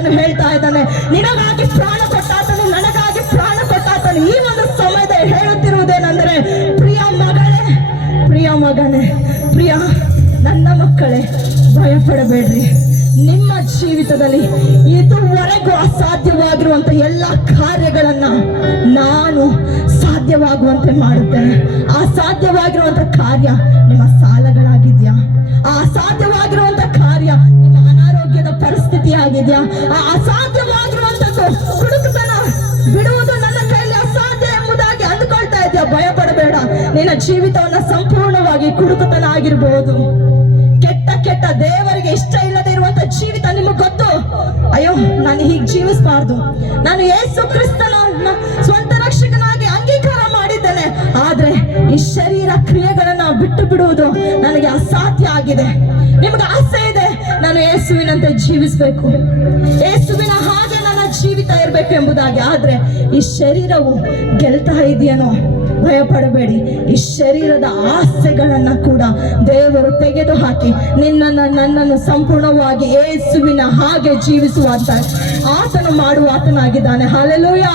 ಹೇಳ್ತಾ ಇದ್ದಾನೆ, ನಿನಗಾಗಿ ಪ್ರಾಣ ಕೊಟ್ಟಾತನು, ನನಗಾಗಿ ಪ್ರಾಣ ಕೊಟ್ಟಾತನು. ಈ ಒಂದು ಸಮಯದಲ್ಲಿ ಹೇಳುತ್ತಿರುವುದೇನೆಂದರೆ, ಪ್ರಿಯ ಮಗಳೇ, ಪ್ರಿಯ ಮಗನೇ, ಪ್ರಿಯ ನನ್ನ ಮಕ್ಕಳೇ, ಭಯಪಡಬೇಡ್ರಿ. ನಿಮ್ಮ ಜೀವಿತದಲ್ಲಿ ಇದುವರೆಗೂ ಅಸಾಧ್ಯವಾಗಿರುವಂತ ಎಲ್ಲ ಕಾರ್ಯಗಳನ್ನ ನಾನು ಸಾಧ್ಯವಾಗುವಂತೆ ಮಾಡುತ್ತೇನೆ. ಆ ಸಾಧ್ಯವಾಗಿರುವಂತ ಕಾರ್ಯ ನಿಮ್ಮ ಸಾಲಗಳಾಗಿದ್ಯಾ? ಆ ಅಸಾಧ್ಯವಾಗಿರುವಂತ ಕಾರ್ಯ ನಿಮ್ಮ ಅನಾರೋಗ್ಯದ ಪರಿಸ್ಥಿತಿ ಆಗಿದ್ಯಾ? ಆ ಅಸಾಧ್ಯವಾಗಿರುವಂತದ್ದು ಹುಡುಕತನ ಬಿಡುವುದು ನನ್ನ ಕೈಯಲ್ಲಿ ಅಸಾಧ್ಯ ಎಂಬುದಾಗಿ ಅಂದುಕೊಳ್ತಾ ಇದೆಯಾ? ಭಯಪಡಬೇಡ. ನಿನ್ನ ಜೀವಿತವನ್ನ ಸಂಪೂರ್ಣವಾಗಿ ಕುಡುಕತನ ಆಗಿರಬಹುದು. ಕೆಟ್ಟ ದೇವರಿಗೆ ಇಷ್ಟ ಇಲ್ಲದೆ ಇರುವಂತ ಜೀವಿತ ನಿಮಗೆ ಗೊತ್ತು. ಅಯ್ಯೋ, ನಾನು ಹೀಗೆ ಜೀವಿಸಬಾರ್ದು, ನಾನು ಯೇಸು ಕ್ರಿಸ್ತನ ಸ್ವಂತ ರಕ್ಷಕನಾಗಿ ಅಂಗೀಕಾರ ಮಾಡಿದ್ದೇನೆ, ಆದ್ರೆ ಈ ಶರೀರ ಕ್ರಿಯೆಗಳನ್ನ ಬಿಟ್ಟು ಬಿಡುವುದು ನನಗೆ ಅಸಾಧ್ಯ ಆಗಿದೆ. ನಿಮ್ಗೆ ಆಸೆ ಇದೆ, ನಾನು ಯೇಸುವಿನಂತೆ ಜೀವಿಸಬೇಕು, ಯೇಸುವಿನ ಹಾಗೆ ನನ್ನ ಜೀವಿತ ಇರಬೇಕು ಎಂಬುದಾಗಿ. ಆದ್ರೆ ಈ ಶರೀರವು ಗೆಲ್ತಾ ಇದೆಯೇನೋ? ಭಯಪಡಬೇಡಿ. ಈ ಶರೀರದ ಆಸೆಗಳನ್ನ ಕೂಡ ದೇವರು ತೆಗೆದು ಹಾಕಿ ನನ್ನನ್ನು ಸಂಪೂರ್ಣವಾಗಿ ಯೇಸುವಿನ ಹಾಗೆ ಜೀವಿಸುವಂತ ಆತನು ಮಾಡುವ ಆತನಾಗಿದ್ದಾನೆ. ಹಲ್ಲೆಲೂಯಾ.